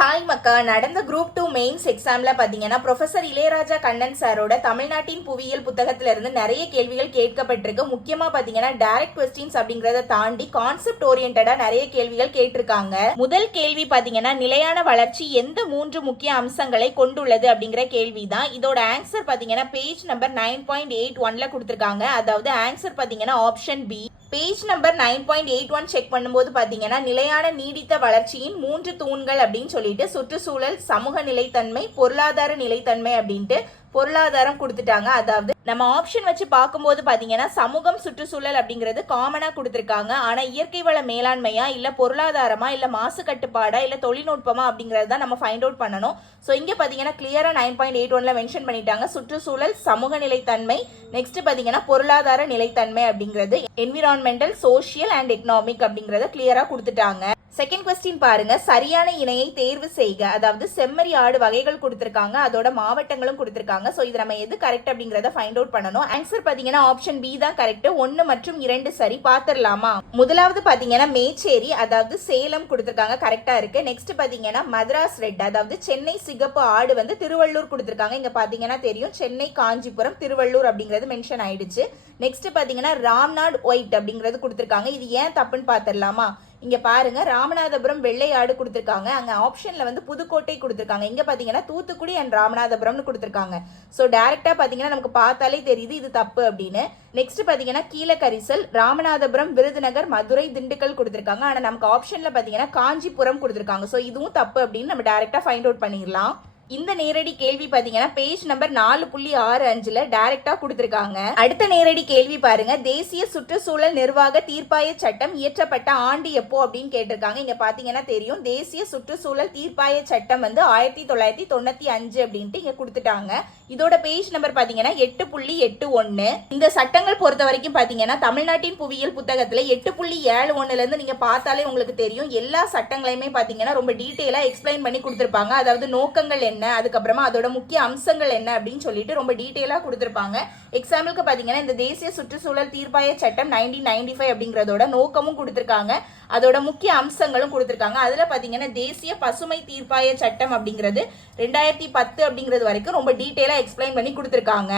Hi மக்கா, நடந்த group 2 mains எக்ஸாம்ல பாத்தீங்கன்னா ப்ரொஃபசர் இளையராஜா கண்ணன் சாரோட தமிழ்நாட்டின் புவியியல் புத்தகத்துல இருந்து நிறைய கேள்விகள் கேட்கப்பட்டிருக்கு. முக்கியமா பாத்தீங்கன்னா டைரக்ட் கொஸ்டின்ஸ் அப்படிங்கறத தாண்டி கான்செப்ட் ஓரியன்டா நிறைய கேள்விகள் கேட்டிருக்காங்க. முதல் கேள்வி பாத்தீங்கன்னா நிலையான வளர்ச்சி எந்த 3 முக்கிய அம்சங்களை கொண்டுள்ளது அப்படிங்கிற கேள்விதான். இதோட ஆன்சர் பாத்தீங்கன்னா பேஜ் நம்பர் 9.81ல கொடுத்திருக்காங்க. அதாவது ஆன்சர் பாத்தீங்கன்னா option B. Page number 9.81 check பண்ணும்போது பாத்தீங்கன்னா நிலையான நீடித்த வளர்ச்சியின் 3 தூண்கள் அப்படின்னு சொல்லிட்டு சுற்றுச்சூழல், சமூக நிலைத்தன்மை, பொருளாதார நிலைத்தன்மை அப்படின்ட்டு பொருளாதாரம் கொடுத்துட்டாங்க. அதாவது நம்ம ஆப்ஷன் வச்சு பார்க்கும்போது பாத்தீங்கன்னா சமூகம், சுற்றுச்சூழல் அப்படிங்கிறது காமனா கொடுத்துருக்காங்க. ஆனா இயற்கை வள மேலாண்மையா, இல்ல பொருளாதாரமா, இல்ல மாசு கட்டுப்பாடா, இல்ல தொழில்நுட்பமா அப்படிங்கறது தான் நம்ம ஃபைண்ட் அவுட் பண்ணணும். ஸோ இங்க பாத்தீங்கன்னா கிளியரா 9.81ல மென்ஷன் பண்ணிட்டாங்க. சுற்றுச்சூழல், சமூக நிலைத்தன்மை, நெக்ஸ்ட் பாத்தீங்கன்னா பொருளாதார நிலைத்தன்மை அப்படிங்கிறது என்விரான்மெண்டல், சோசியல் அண்ட் எக்கனாமிக் அப்படிங்கறத கிளியரா கொடுத்துட்டாங்க. செகண்ட் கொஸ்டின் பாருங்க, சரியான இணையை தேர்வு செய்க. அதாவது செம்மறி ஆடு வகைகள் கொடுத்திருக்காங்க, அதோட மாவட்டங்களும் கொடுத்திருக்காங்க. சோ இது நம்ம எது கரெக்ட் அப்படிங்கறத ஃபைண்ட் அவுட் பண்ணணும். ஆன்சர் பாத்தீங்கன்னா ஆப்ஷன் பி தான் கரெக்ட். 1 மற்றும் 2 சரி. பாத்துடலாமா? முதலாவது பாத்தீங்கன்னா மேச்சேரி, அதாவது சேலம் கொடுத்திருக்காங்க, கரெக்டா இருக்கு. நெக்ஸ்ட் பாத்தீங்கன்னா மദ്രാஸ் ரெட், அதாவது சென்னை சிகப்பு ஆடு வந்து திருவள்ளூர் கொடுத்திருக்காங்க. இங்க பாத்தீங்கன்னா தெரியும் சென்னை, காஞ்சிபுரம், திருவள்ளூர் அப்படிங்கிறது மென்ஷன் ஆயிடுச்சு. நெக்ஸ்ட் பாத்தீங்கன்னா ராம்நாட் ஒயிட் அப்படிங்கிறது கொடுத்திருக்காங்க. இது ஏன் தப்புன்னு பாத்துடலாமா? இங்க பாருங்க, ராமநாதபுரம் வெள்ளை ஆடு கொடுத்திருக்காங்க. அங்க ஆப்ஷன்ல வந்து புதுக்கோட்டை கொடுத்திருக்காங்க. இங்க பாத்தீங்கன்னா தூத்துக்குடி அண்ட் ராமநாதபுரம்னு கொடுத்திருக்காங்க. சோ டைரக்டா பாத்தீங்கன்னா நமக்கு பார்த்தாலே தெரியுது இது தப்பு அப்படின்னு. நெக்ஸ்ட் பாத்தீங்கன்னா கீழக்கரிசல், ராமநாதபுரம், விருதுநகர், மதுரை, திண்டுக்கல் கொடுத்திருக்காங்க. ஆனா நமக்கு ஆப்ஷன்ல பாத்தீங்கன்னா காஞ்சிபுரம் கொடுத்திருக்காங்க. சோ இதுவும் தப்பு அப்படின்னு நம்ம டைரக்டா ஃபைண்ட் அவுட் பண்ணிடலாம். இந்த நேரடி கேள்வி பாத்தீங்கன்னா பேஜ் நம்பர் 4.65ல டைரக்டா கொடுத்திருக்காங்க. அடுத்த நேரடி கேள்வி பாருங்க, தேசிய சுற்றுச்சூழல் நிர்வாக தீர்ப்பாய சட்டம் இயற்றப்பட்ட ஆண்டு எப்போ அப்படின்னு கேட்டிருக்காங்க. இங்க பாத்தீங்கன்னா தெரியும் தேசிய சுற்றுச்சூழல் தீர்ப்பாய சட்டம் வந்து 1995 அப்படின்ட்டு இங்க கொடுத்துட்டாங்க. இதோட பேஜ் நம்பர் பாத்தீங்கன்னா 8.81. இந்த சட்டங்கள் பொறுத்த வரைக்கும் பாத்தீங்கன்னா தமிழ்நாட்டின் புவியியல் புத்தகத்துல 8.71ல இருந்து நீங்க பார்த்தாலே உங்களுக்கு தெரியும் எல்லா சட்டங்களையுமே பாத்தீங்கன்னா ரொம்ப டீடைலா எக்ஸ்பிளைன் பண்ணி கொடுத்திருப்பாங்க. அதாவது நோக்கங்கள் என்ன, அதுக்கப்புறமா அதோட முக்கிய அம்சங்கள் என்ன அப்படின்னு சொல்லிட்டு ரொம்ப டீடைலா கொடுத்திருப்பாங்க. எக்ஸாம்பிளுக்கு பாத்தீங்கன்னா இந்த தேசிய சுற்றுச்சூழல் தீர்ப்பாய சட்டம் 1995 அப்படிங்கறதோட நோக்கமும் கொடுத்திருக்காங்க, அதோட முக்கிய அம்சங்களும் கொடுத்திருக்காங்க. அதுல பாத்தீங்கன்னா தேசிய பசுமை தீர்ப்பாய சட்டம் அப்படிங்கிறது 2010 அப்படிங்கிறது வரைக்கும் ரொம்ப டீடைலா எக்ஸ்பிளைன் பண்ணி கொடுத்திருக்காங்க.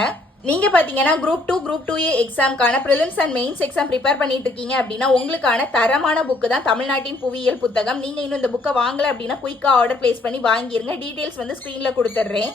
நீங்க பாத்தீங்கன்னா குரூப் 2, குரூப் 2A எக்ஸாம்க்கான prelims and mains exam prepare பண்ணிட்டு இருக்கீங்க அப்படின்னா உங்களுக்கான தரமான புக்கு தான் தமிழ்நாட்டின் புவியியல் புத்தகம். நீங்க இன்னும் இந்த புக்கை வாங்கல அப்படின்னா குயிக்கா ஆர்டர் பிளேஸ் பண்ணி வாங்கிருங்க. டீடைல்ஸ் வந்து ஸ்கிரீன்ல கொடுத்துட்றேன்.